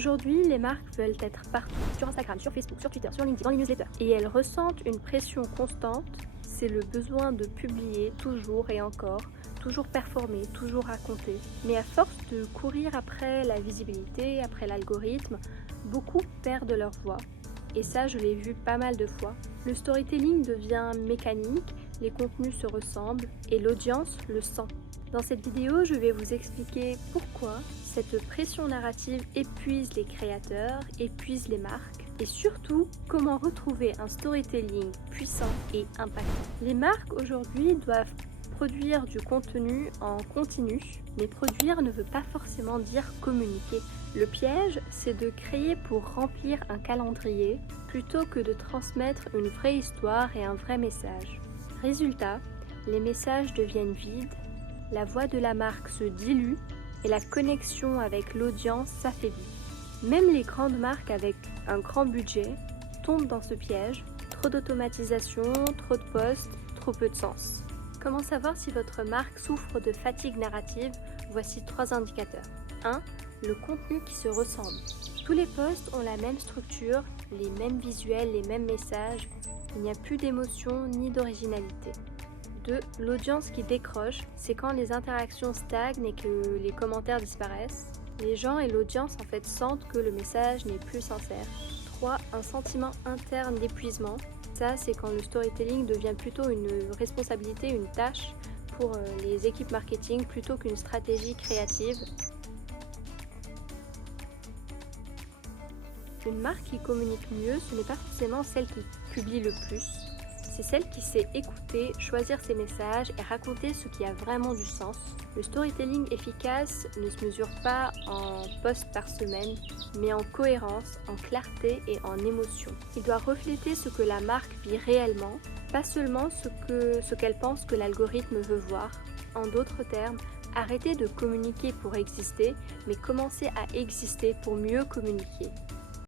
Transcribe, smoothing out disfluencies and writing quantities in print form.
Aujourd'hui, les marques veulent être partout, sur Instagram, sur Facebook, sur Twitter, sur LinkedIn, dans les newsletters. Et elles ressentent une pression constante, c'est le besoin de publier toujours et encore, toujours performer, toujours raconter. Mais à force de courir après la visibilité, après l'algorithme, beaucoup perdent leur voix. Et ça, je l'ai vu pas mal de fois. Le storytelling devient mécanique, les contenus se ressemblent et l'audience le sent. Dans cette vidéo, je vais vous expliquer pourquoi cette pression narrative épuise les créateurs, épuise les marques et surtout comment retrouver un storytelling puissant et impactant. Les marques aujourd'hui doivent produire du contenu en continu, mais produire ne veut pas forcément dire communiquer. Le piège, c'est de créer pour remplir un calendrier plutôt que de transmettre une vraie histoire et un vrai message. Résultat, les messages deviennent vides, la voix de la marque se dilue et la connexion avec l'audience s'affaiblit. Même les grandes marques avec un grand budget tombent dans ce piège. Trop d'automatisation, trop de posts, trop peu de sens. Comment savoir si votre marque souffre de fatigue narrative? Voici 3 indicateurs. 1. Le contenu qui se ressemble. Tous les posts ont la même structure, les mêmes visuels, les mêmes messages. Il n'y a plus d'émotion ni d'originalité. 2. L'audience qui décroche, c'est quand les interactions stagnent et que les commentaires disparaissent. Les gens et l'audience en fait sentent que le message n'est plus sincère. 3. Un sentiment interne d'épuisement. Ça, c'est quand le storytelling devient plutôt une responsabilité, une tâche pour les équipes marketing plutôt qu'une stratégie créative. Une marque qui communique mieux, ce n'est pas forcément celle qui publie le plus. C'est celle qui sait écouter, choisir ses messages et raconter ce qui a vraiment du sens. Le storytelling efficace ne se mesure pas en posts par semaine, mais en cohérence, en clarté et en émotion. Il doit refléter ce que la marque vit réellement, pas seulement ce qu'elle pense que l'algorithme veut voir. En d'autres termes, arrêtez de communiquer pour exister, mais commencez à exister pour mieux communiquer.